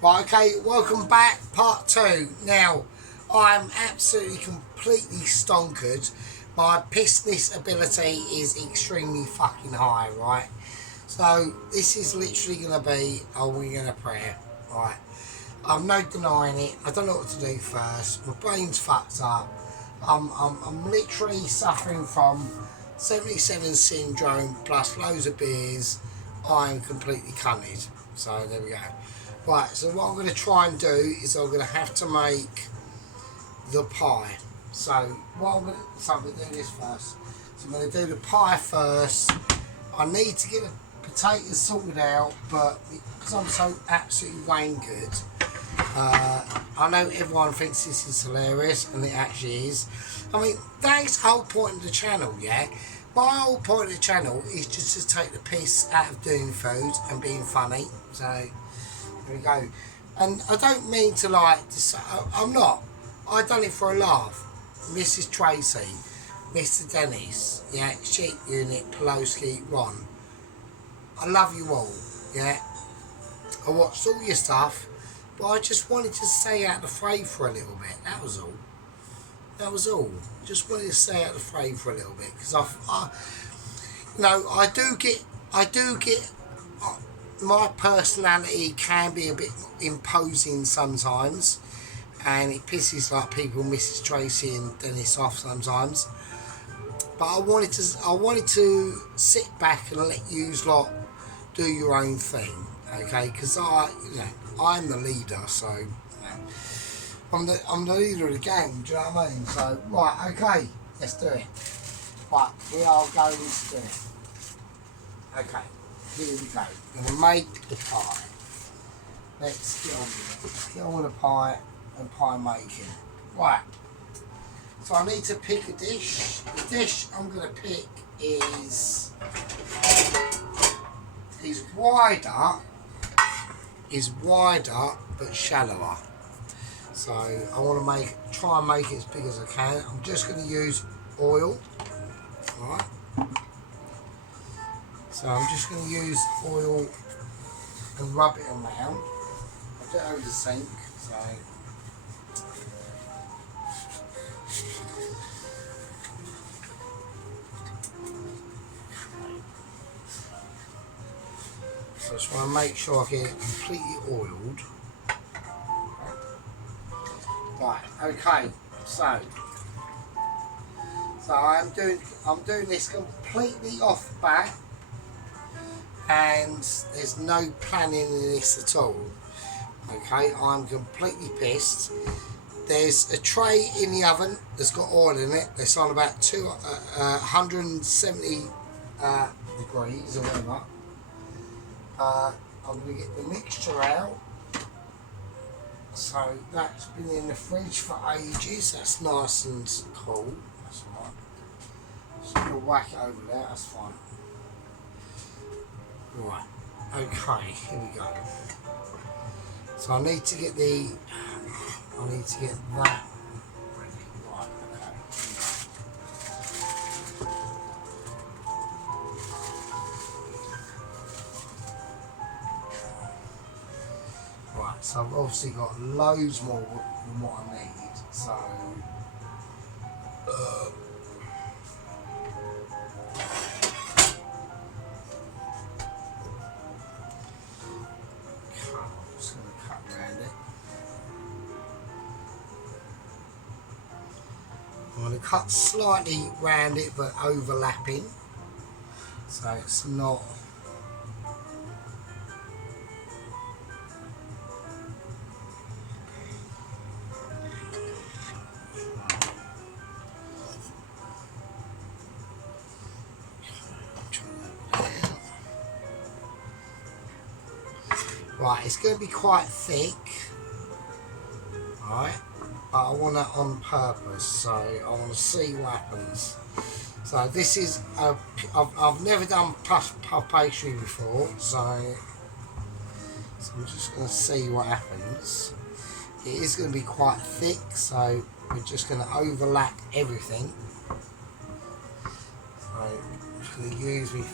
Right, okay, welcome back, part two. Now, I'm absolutely completely stonkered. My pissness ability is extremely fucking high, right? So, this is literally going to be a wing and a prayer, right? I'm no denying it. I don't know what to do first. My brain's fucked up. I'm literally suffering from 77 syndrome plus loads of beers. I'm completely cunted. So there we go. Right, so what I'm going to try and do is I'm going to have to make the pie. So I'm going to do this first. So I'm going to do the pie first. I need to get the potatoes sorted out, but because I'm so absolutely wankered, I know everyone thinks this is hilarious, and it actually is. I mean, that's the whole point of the channel, yeah? My whole point of the channel is just to take the piss out of doing food and being funny. So, there we go. And I don't mean to I'm not. I done it for a laugh. Mrs. Tracy, Mr. Dennis, yeah, Sheep Unit, Pelosi, Ron. I love you all, yeah? I watched all your stuff, but I just wanted to stay out of the fray for a little bit. That was all. That was all. Just wanted to stay out of the fray for a little bit because I do get. My personality can be a bit imposing sometimes, and it pisses like people, Mrs. Tracy and Dennis, off sometimes. But I wanted to sit back and let you lot do your own thing, okay? Because I'm the leader, so I'm the leader of the game. Do you know what I mean? So right, okay, let's do it. Right, we are going to do it. Okay, here we go. I'm gonna make the pie. Let's get on with it. Let's get on with the pie and pie making. Right. So I need to pick a dish. The dish I'm gonna pick is wider but shallower. So I want to try and make it as big as I can. I'm just going to use oil. Alright. So I'm just going to use oil and rub it around. I'll do it over the sink. So I just want to make sure I get it completely oiled. Right, okay, so I'm doing this completely off bat, and there's no planning in this at all. Okay, I'm completely pissed. There's a tray in the oven that's got oil in it. It's on about 170 degrees or whatever. I'm going to get the mixture out. So that's been in the fridge for ages. That's nice and cool. That's alright. Just going to whack it over there. That's fine. Right. Okay. Here we go. So I need to get that ready. Right. Okay. Right, so I've obviously got loads more than what I need, so I'm just going to cut around it. I'm going to cut slightly round it but overlapping, so it's not. Right, it's going to be quite thick, right, but I want that on purpose, so I want to see what happens. So this is, I've never done puff pastry before, so I'm just going to see what happens. It is going to be quite thick, so we're just going to overlap everything. So I'm just going to use me.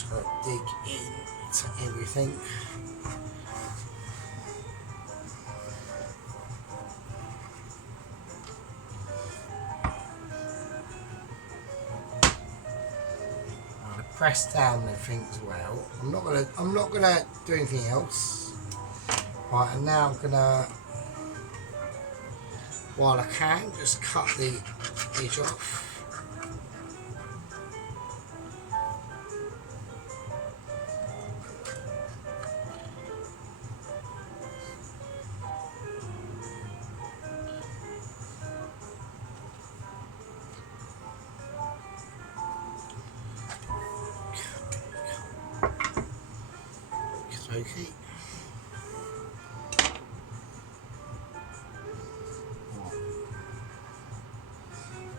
Just got to dig into everything. Press down everything as well. I'm not gonna do anything else. Right, and now I'm gonna, while I can, just cut the edge off. Okay.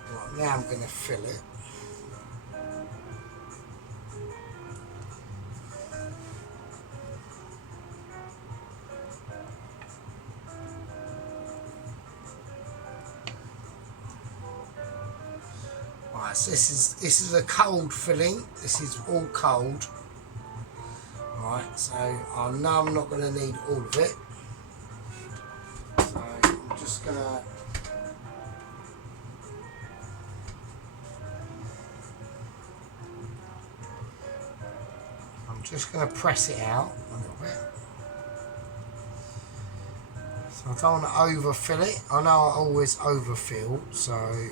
Right, now I'm going to fill it. Right, so this is a cold filling. This is all cold. Right, so I know I'm not going to need all of it. So I'm just going to press it out a little bit. So I don't want to overfill it. I know I always overfill, so okay.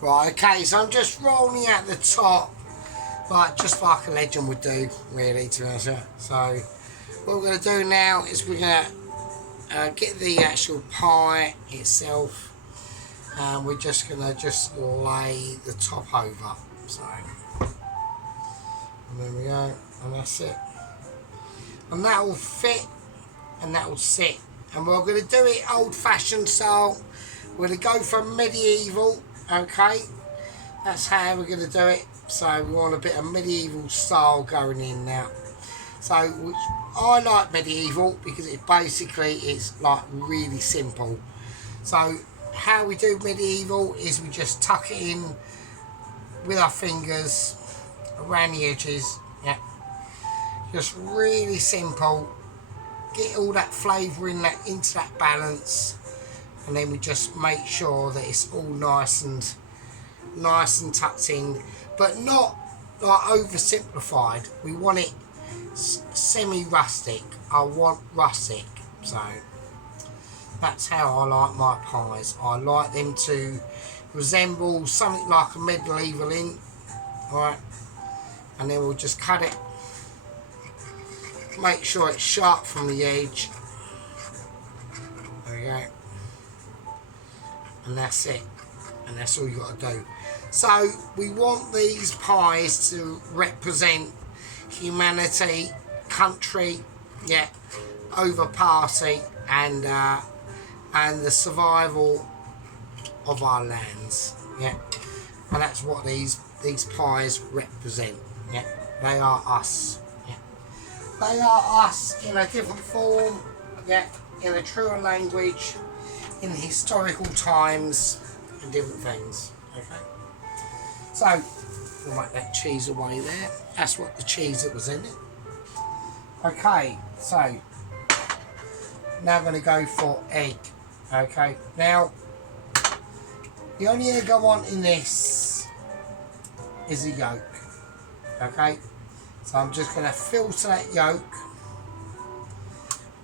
Right, okay, so I'm just rolling out the top, like just like a legend would do, really, to be honest. So what we're going to do now is we're going to get the actual pie itself, and we're just going to just lay the top over. So, and there we go, and that's it. And that will fit, and that will sit. And we're going to do it old-fashioned style. We're going to go for medieval. Okay, that's how we're going to do it. So we want a bit of medieval style going in now. So which I like medieval because it's like really simple. So how we do medieval is we just tuck it in with our fingers around the edges. Yeah, just really simple. Get all that flavour in that into that balance. And then we just make sure that it's all nice and tucked in, but not like oversimplified. We want it semi-rustic. I want rustic, so that's how I like my pies. I like them to resemble something like a medieval inn, right? And then we'll just cut it. Make sure it's sharp from the edge. There we go. And that's it, and that's all you got to do. So we want these pies to represent humanity, country, yeah, over party, and the survival of our lands, yeah. And that's what these pies represent, yeah. They are us, yeah. They are us in a different form, yeah, in a truer language, in historical times and different things. Okay, so we'll make that cheese away there. That's what the cheese that was in it. Okay, so now I'm going to go for egg. Okay, now the only egg I want in this is a yolk. Okay, so I'm just going to filter that yolk.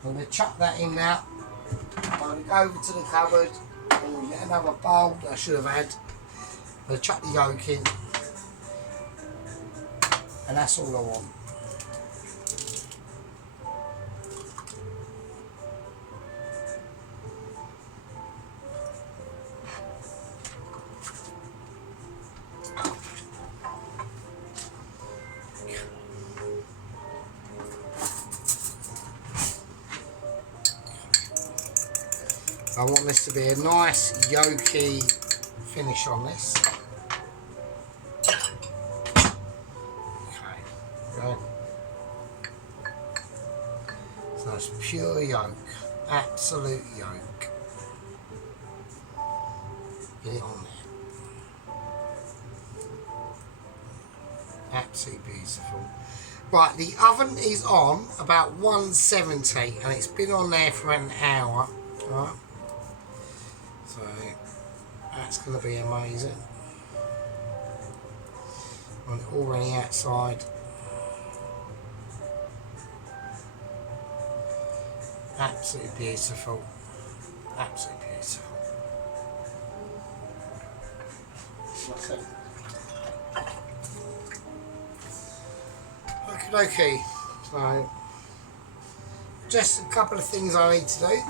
I'm going to chuck that in now. I'm going to go over to the cupboard and get another bowl that I should have had. I'm going to chuck the yolk in, and that's all I want. I want this to be a nice yolky finish on this. Okay, go. So it's pure yolk, absolute yolk. Get it on there. Absolutely beautiful. Right, the oven is on about 170 and it's been on there for an hour. Right. So that's going to be amazing. And already outside. Absolutely beautiful. Absolutely beautiful. That's it. Okay, so just a couple of things I need to do.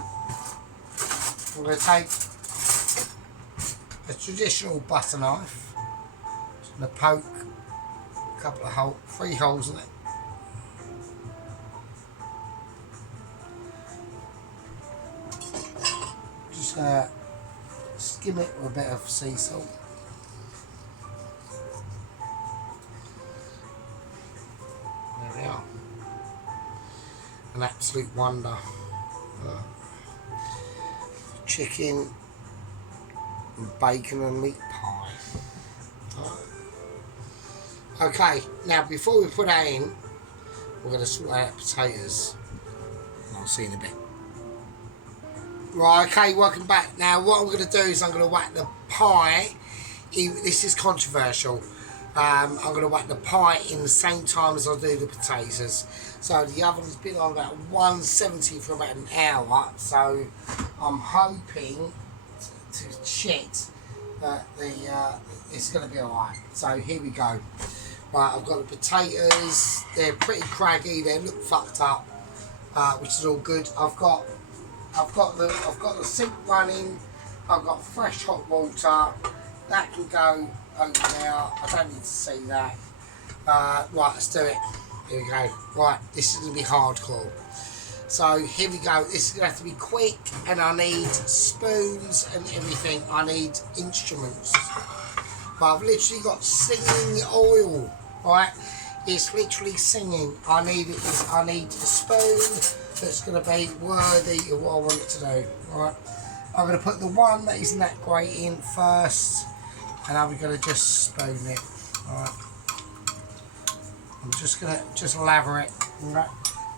I'm going to take a traditional butter knife, just going to poke a couple of holes, 3 holes in it. Just going to skim it with a bit of sea salt. There we are. An absolute wonder. Chicken and bacon and meat pie. Okay, now before we put that in, we're going to sort out potatoes. I'll see you in a bit. Right, okay, welcome back. Now what I'm going to do is I'm going to whack the pie. This is controversial. I'm going to whack the pie in the same time as I do the potatoes. So the oven's been on about 170 for about an hour. So I'm hoping to check that it's going to be alright. So here we go. Right, I've got the potatoes. They're pretty craggy. They look fucked up, which is all good. I've got the sink running. I've got fresh hot water. That can go over there. I don't need to see that. Right, let's do it. Here we go. Right, this is going to be hardcore. So here we go. This is going to have to be quick, and I need spoons and everything. I need instruments. But I've literally got singing oil. Right, it's literally singing. I need a spoon that's going to be worthy of what I want it to do. Right, I'm going to put the one that isn't that great in first, and I'm going to just spoon it. Right, I'm just going to lather it. Right.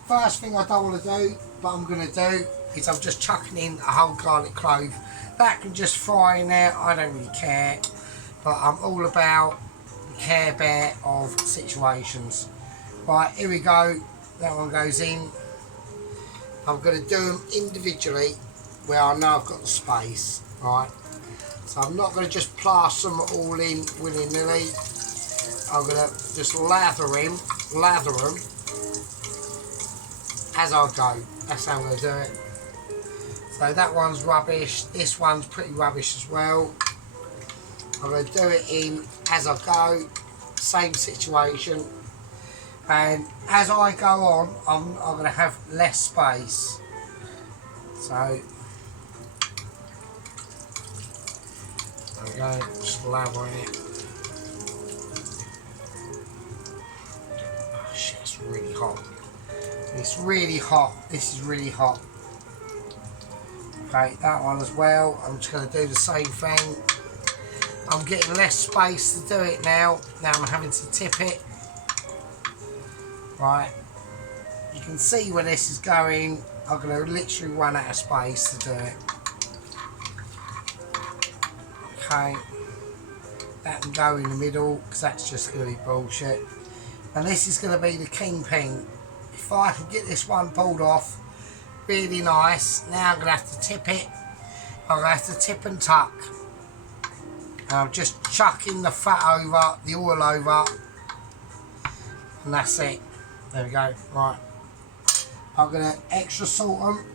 First thing I don't want to do, but I'm going to do, is I'm just chucking in a whole garlic clove. That can just fry in there. I don't really care, but I'm all about the Care Bear of situations. Right, here we go. That one goes in. I'm going to do them individually where I know I've got the space. Right, so I'm not going to just plaster them all in willy-nilly. I'm going to just lather them as I go. That's how I'm going to do it. So that one's rubbish. This one's pretty rubbish as well. I'm going to do it in as I go. Same situation. And as I go on, I'm going to have less space. So there we go, just lathering it. Oh shit, it's really hot. It's really hot. This is really hot. Okay, that one as well. I'm just going to do the same thing. I'm getting less space to do it now. Now I'm having to tip it. Right, you can see where this is going. I'm going to literally run out of space to do it. Okay, that can go in the middle because that's just going to be bullshit. And this is going to be the kingpin. If I can get this one pulled off really nice, now I'm going to have to tip it. I'm going to have to tip and tuck. And I'm just chucking the fat over, the oil over, and that's it. There we go. Right, I'm going to extra salt them.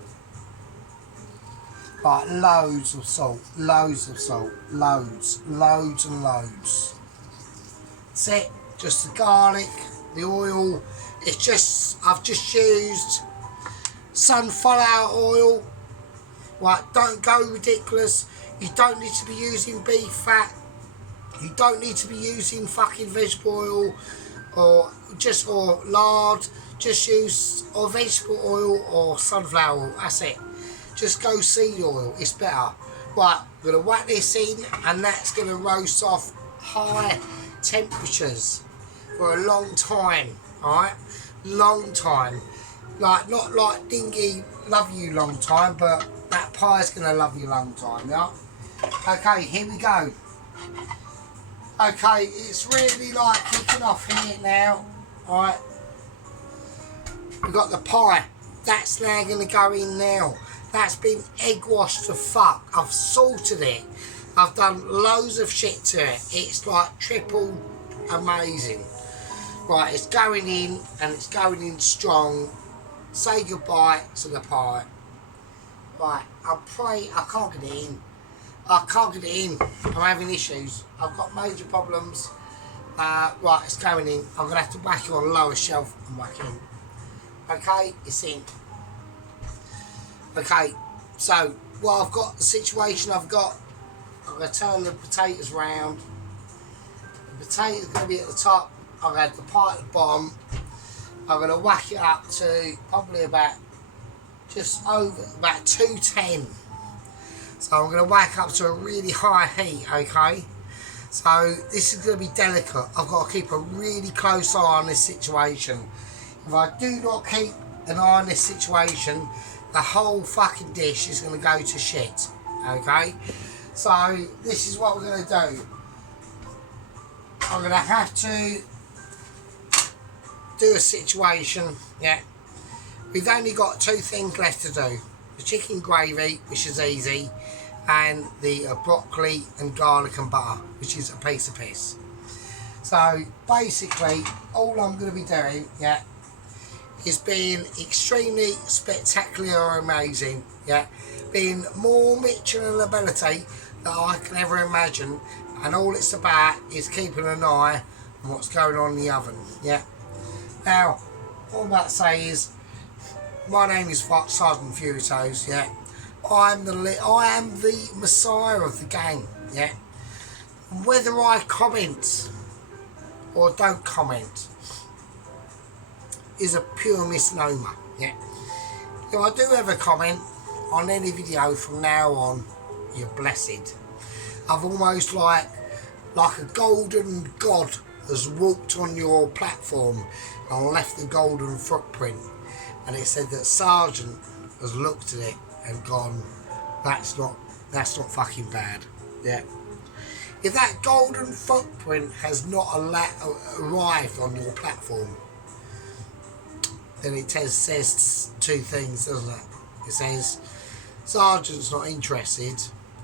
Right, loads of salt, loads, and loads. That's it. Just the garlic, the oil. It's just, I've just used sunflower oil. Right, don't go ridiculous. You don't need to be using beef fat. You don't need to be using fucking vegetable oil or lard. just use or vegetable oil or sunflower oil. That's it. Just go seed oil. It's better. Right, I'm going to whack this in, and that's going to roast off high temperatures for a long time. Alright? Long time. Like, not like dingy love you long time, but that pie's going to love you long time, yeah? Okay, here we go. Okay, it's really like kicking off here now. Alright. We've got the pie. That's now going to go in now. That's been egg washed to fuck. I've salted it. I've done loads of shit to it. It's like triple amazing. Right, it's going in, and it's going in strong. Say goodbye to the pie. Right, I'm praying. I can't get it in. I can't get it in. I'm having issues. I've got major problems. Right, it's going in. I'm going to have to whack it on a lower shelf and whack it in. Okay, it's in. Okay, so what I've got, the situation I've got, I'm going to turn the potatoes round. The potatoes are going to be at the top. I'm going to have the pie at the bottom. I'm going to whack it up to probably about just over about 210. So I'm going to whack up to a really high heat, okay? So this is going to be delicate. I've got to keep a really close eye on this situation. If I do not keep an eye on this situation, the whole fucking dish is going to go to shit, okay? So this is what we're going to do. I'm going to have to do a situation, yeah. We've only got two things left to do. The chicken gravy, which is easy, and the broccoli and garlic and butter, which is a piece of piss. So basically, all I'm going to be doing, yeah, is being extremely spectacular, amazing, yeah, being more Michelin ability than I can ever imagine, and all it's about is keeping an eye on what's going on in the oven, yeah. Now, all I'm about to say is, my name is Sergeant Furitos, yeah. I am the messiah of the game, yeah. Whether I comment or don't comment is a pure misnomer, yeah. If I do ever comment on any video from now on, you're blessed. I've almost like a golden god has walked on your platform and left the golden footprint, and it said that Sergeant has looked at it and gone, that's not fucking bad, yeah. If that golden footprint has not arrived on your platform, then it says two things, doesn't it? It says Sergeant's not interested,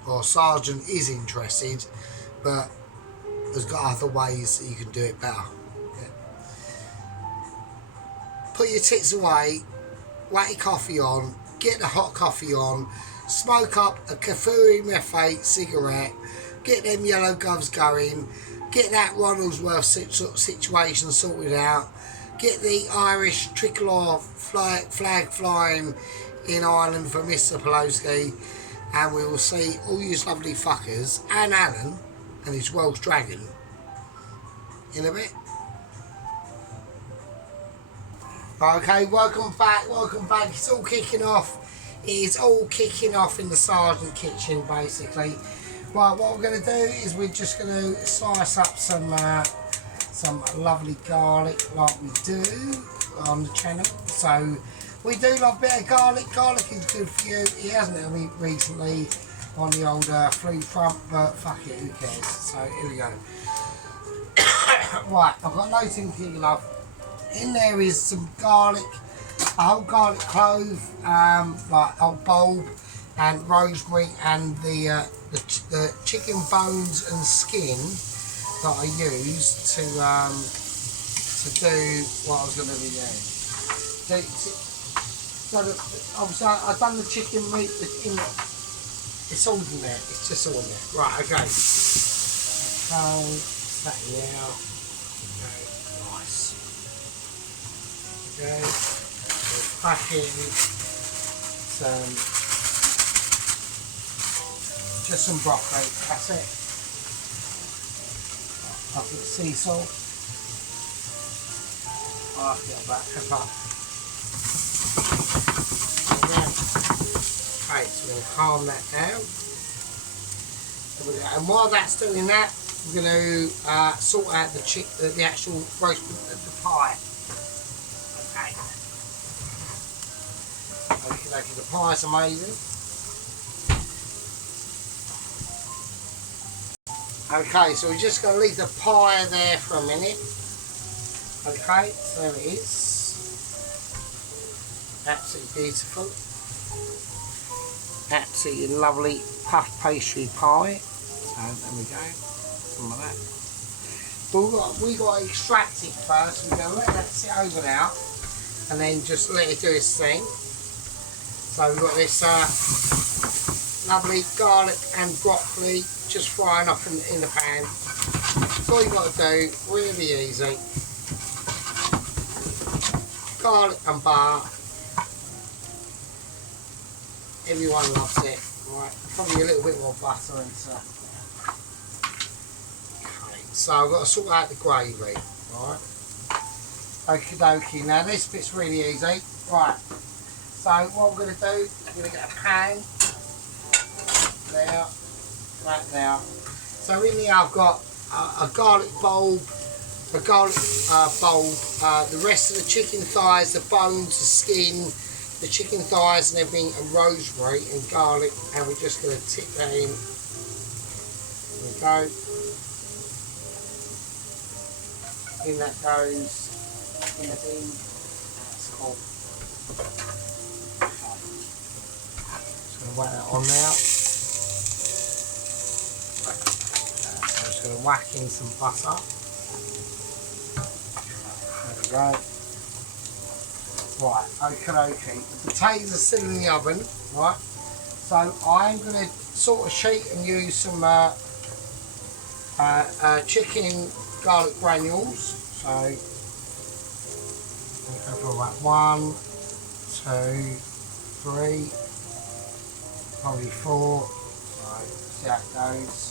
or Sergeant is interested, but has got other ways that you can do it better. Yeah. Put your tits away, whack your coffee on, get the hot coffee on, smoke up a Kafuri Mefe cigarette, get them yellow gloves going, get that Ronaldsworth situation sorted out, get the Irish tricolour flag flying in Ireland for Mr. Pelosi, and we will see all you lovely fuckers and Alan and his Welsh dragon in a bit. Okay, welcome back. It's all kicking off. It is all kicking off in the Sergeant kitchen, basically. Right, what we're going to do is we're just going to slice up some lovely garlic like we do on the channel. So we do love a bit of garlic. Garlic is good for you. It hasn't helped me recently on the old flu front, but fuck it, who cares? So here we go. Right, I've got no thinking, love. In there is some garlic, a whole garlic clove, like old bulb, and rosemary, and the chicken bones and skin that I used to do what I was going to be doing. So obviously I've done the chicken meat in it. It's all in there. It's just all in there. Right. Okay. Okay. That now. Okay. Nice. Okay. We'll pack in just some broccoli. That's it. I'll put sea salt. I'll get that pepper. Okay, so we're going to calm that down. And while that's doing that, we're going to sort out the actual roast the pie. Okay, the pie's amazing. Okay, so we're just going to leave the pie there for a minute. Okay, so there it is. Absolutely beautiful. Absolutely lovely puff pastry pie. So there we go. Some of that. But we got to extract it first. We're going to let that sit over now, and then just let it do its thing. So we've got this lovely garlic and broccoli just frying up in the pan. That's all you got to do. Really easy. Garlic and butter. Everyone loves it. Right, probably a little bit more butter and stuff. Okay, so I've got to sort out the gravy. Right. Okie dokie. Now this bit's really easy. Right. So what I'm going to do, I'm going to get a pan. There. Right now. So in here I've got a garlic bulb. The rest of the chicken thighs, the bones, the skin, the chicken thighs and everything, and rosemary and garlic, and we're just going to tip that in. There we go. In that goes. In the bin. That's cool. Just going to whack that on now. So I'm just going to whack in some butter. There we go. Right, okay. The potatoes are still in the oven, right? So I'm going to sort of sheet and use some chicken garlic granules. So I'm going to go for about 1, 2, 3, probably 4. Right, see how it goes.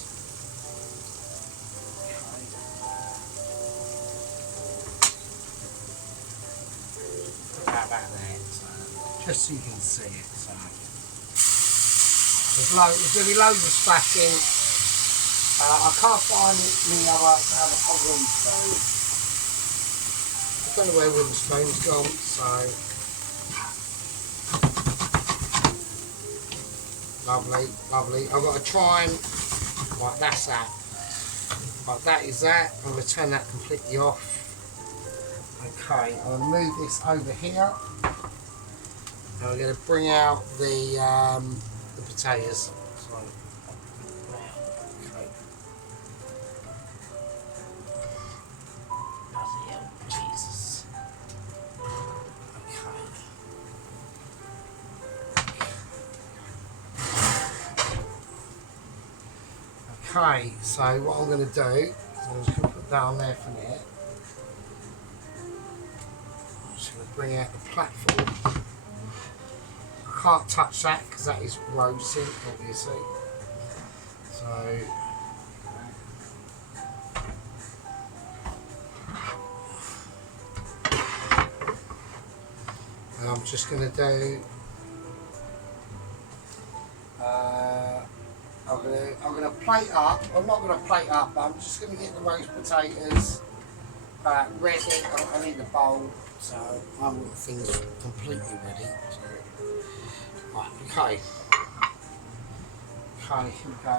About that, so just so you can see it. So there's going to be loads of splashing. I can't find the other problem, so I don't know where wooden spoon's gone. So lovely. I've got to try and right. That's that. Right, that is that. I'm going to turn that completely off. Okay, I'm going to move this over here. And I'm going to bring out the potatoes. Okay. Bloody hell, Jesus. Okay, so what I'm going to do is I'm just going to put that on there for now. Bring out the platform. I can't touch that because that is roasting, obviously. So and I'm just going to do. I'm going to plate up. I'm not going to plate up, but I'm just going to get the roast potatoes ready. I need a bowl. So I want things completely ready. So, right, okay, here we go.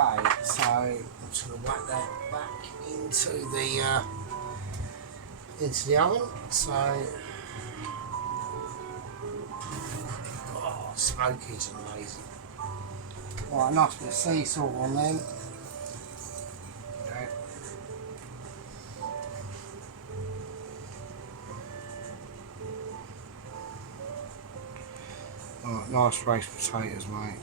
Okay, so I'm just going to whack that back into the oven. So, oh, smoky's amazing. Right, nice bit of sea salt on them. Okay. Nice roast potatoes, mate.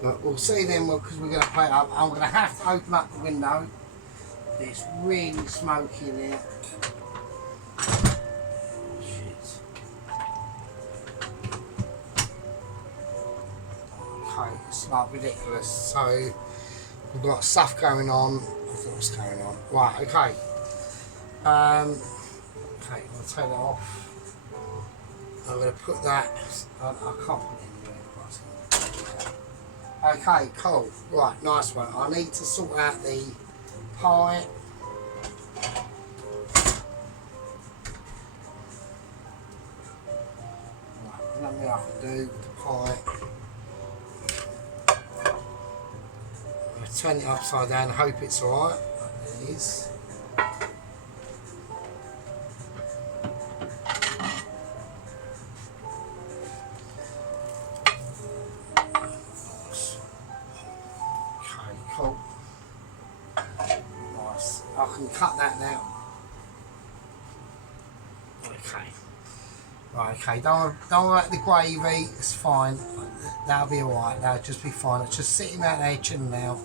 But we'll see then, because we're going to plate up. I'm going to have to open up the window. It's really smoky in here. Shit. Okay, it's like ridiculous. So we've got stuff going on. I don't know what's going on. Right, okay. Okay, I'll take that off. I'm going to put that. I can't put it anywhere. Okay, cool. Right, nice one. I need to sort out the pie. Right, nothing I can do with the pie. I'm going to turn it upside down and hope it's alright. It is. Cool. Nice. I can cut that now. Okay. Right, okay. Don't worry about the gravy. It's fine. That'll be alright. That'll just be fine. It's just sitting out there chilling now.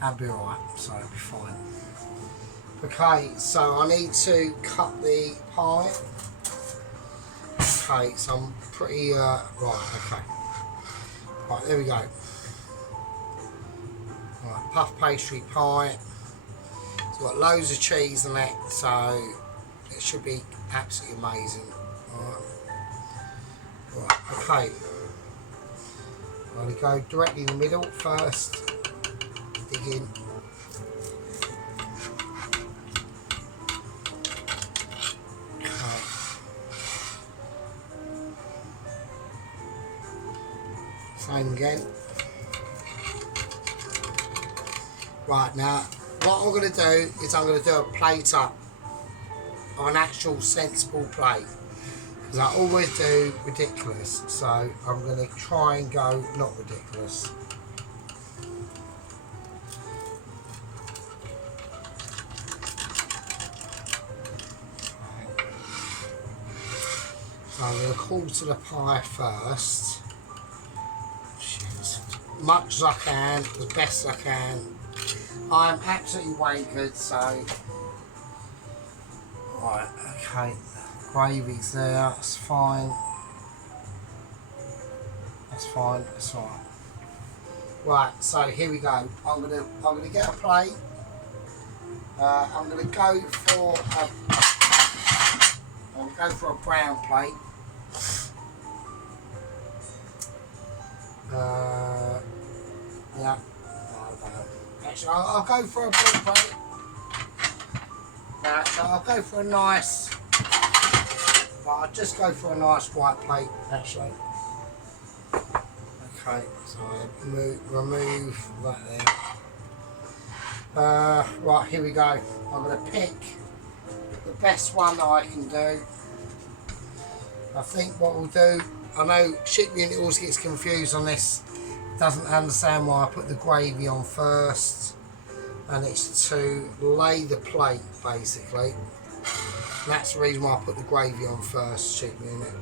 That'll be alright. So it'll be fine. Okay, so I need to cut the pie. Okay, so I'm pretty right, okay. Right, there we go. Right, puff pastry pie. It's got loads of cheese in it, so it should be absolutely amazing. Right, okay. I'm going to go directly in the middle first. Dig in. Okay. Same again. Right, now what I'm going to do is I'm going to do a plate up, an actual sensible plate, because I always do ridiculous, so I'm going to try and go not ridiculous. So I'm going to quarter the pie first, as much as I can, as best I can. I'm absolutely wankered, so right, okay, gravy's there, that's fine, that's fine, that's alright. Right, so here we go. I'm gonna get a plate. I'm gonna go for a brown plate. Yeah. Actually, I'll go for a blue plate. So I'll go for a nice, but I'll just go for a nice white plate, actually. Okay, so I remove that there. Right, here we go. I'm going to pick the best one that I can do. I think what we'll do, I know Chick Unit always gets confused on this. Doesn't understand why I put the gravy on first, and it's to lay the plate basically. And that's the reason why I put the gravy on first, Chick Unit.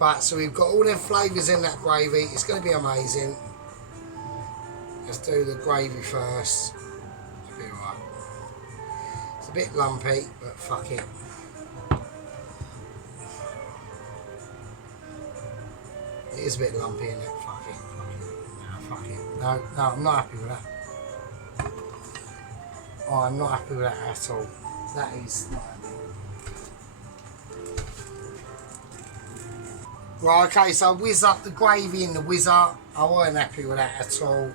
But so we've got all them flavours in that gravy. It's going to be amazing. Let's do the gravy first. It'll be alright. It's a bit lumpy, but fuck it. It is a bit lumpy, isn't it? Fuck it. Fuck it. No, I'm not happy with that. Oh, I'm not happy with that at all. That is not happy. Right, okay, so I whiz up the gravy in the whizzer. I wasn't happy with that at all.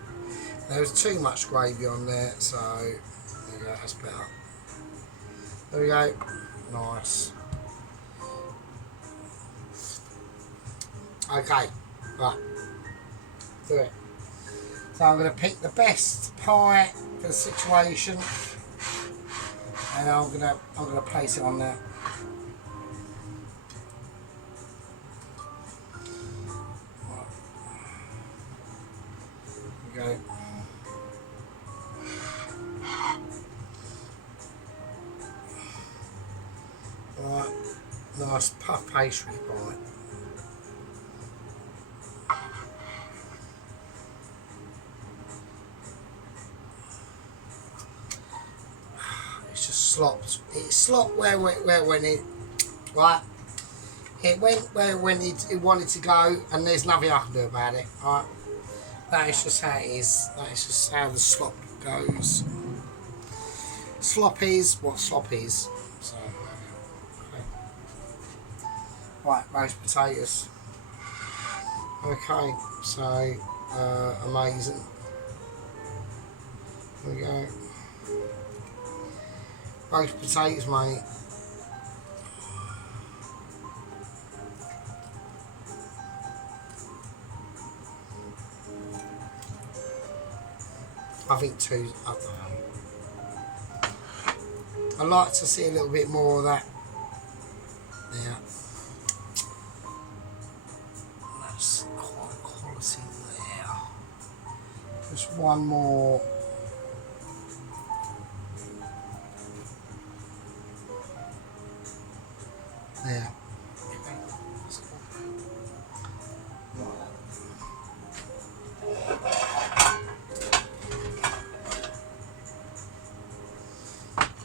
There was too much gravy on there, so there you go, that's better. There we go. Nice. Okay, right. Do it. So I'm going to pick the best pie for the situation, and I'm going to place it on there. Right. There we go. Right, nice puff pastry pie. It's just slopped. It slopped where when it, right? It went where when it wanted to go, and there's nothing I can do about it. Right? That is just how it is. That is just how the slop goes. Slop is what slop is. So, okay. Right, roast potatoes. Okay, so amazing. There we go. Roast potatoes, mate. I think two. I don't know. I like to see a little bit more of that. Yeah. That's quite quality there. Just one more. There.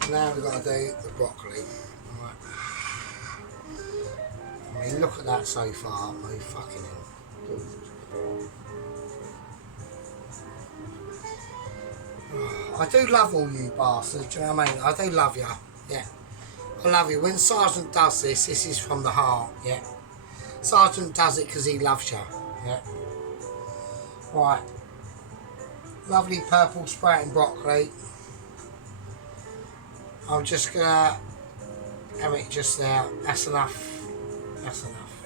Now we've got to do the broccoli. Right. I mean, look at that so far. I mean, fucking hell. I do love all you bastards, do you know what I mean? I do love you, yeah. I love you. When Sergeant does this is from the heart, yeah. Sergeant does it because he loves you, yeah. Right. Lovely purple sprouting broccoli. I'm just gonna have it just there. That's enough. That's enough.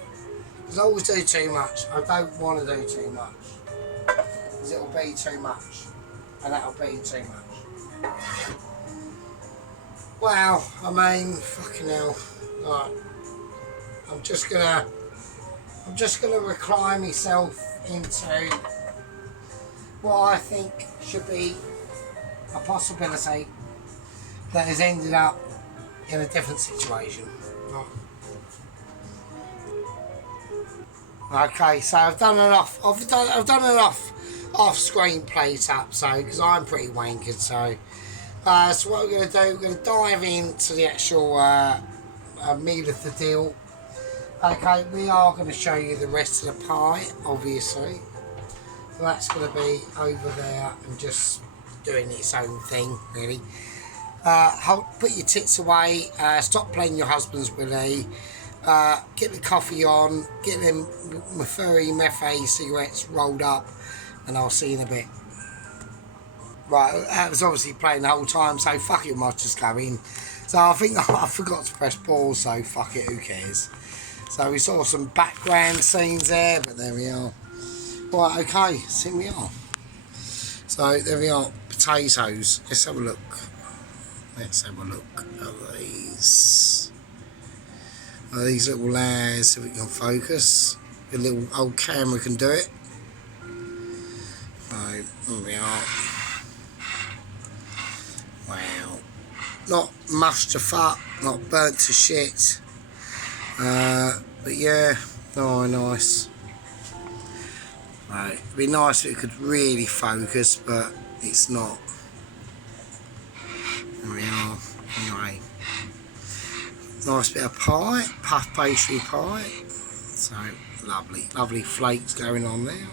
Because I always do too much. I don't want to do too much. Because it'll be too much. And that'll be too much. Wow, I mean, fucking hell. Right. I'm just gonna recline myself into what I think should be a possibility that has ended up in a different situation. Okay, so I've done enough. I've done enough off-screen plate up, so because I'm pretty wankered. So, so what we're going to do? We're going to dive into the actual meal of the deal. Okay, we are going to show you the rest of the pie, obviously. So that's going to be over there and just doing its own thing, really. Put your tits away, stop playing your husband's willy, get the coffee on, get them furry methe cigarettes rolled up, and I'll see you in a bit. Right, that was obviously playing the whole time, so fuck it, might just go in. So I think I forgot to press pause, so fuck it, who cares. So we saw some background scenes there, but there we are. Right, okay, so here we are. So there we are, potatoes. Let's have a look. Let's have a look at these. These little layers, if we can focus. The little old camera can do it. So, there we are. Wow. Not mushed to fuck, not burnt to shit. But yeah, oh, nice. Right, it'd be nice if it could really focus, but it's not. There we are. Anyway, nice bit of pie, puff pastry pie. So lovely, lovely flakes going on there.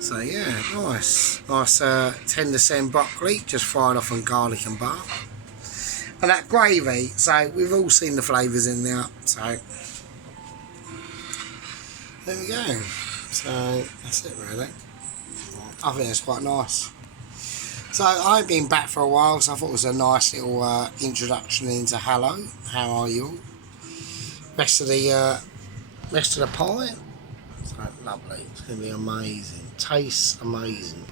So yeah, nice, nice tender stem broccoli, just fried off on garlic and butter. And that gravy. So we've all seen the flavours in there. So there we go. So that's it really. I think that's quite nice. So I've been back for a while, so I thought it was a nice little introduction into hello. How are you all? Rest of the pie. So lovely. It's gonna be amazing. Tastes amazing.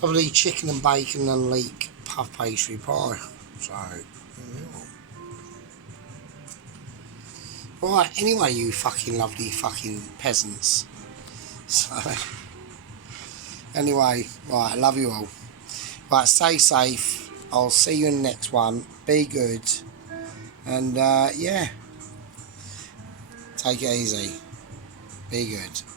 Lovely chicken and bacon and leek puff pastry pie. So right, anyway, you fucking lovely fucking peasants. So anyway, right, I love you all. Right, stay safe. I'll see you in the next one. Be good. And yeah, take it easy. Be good.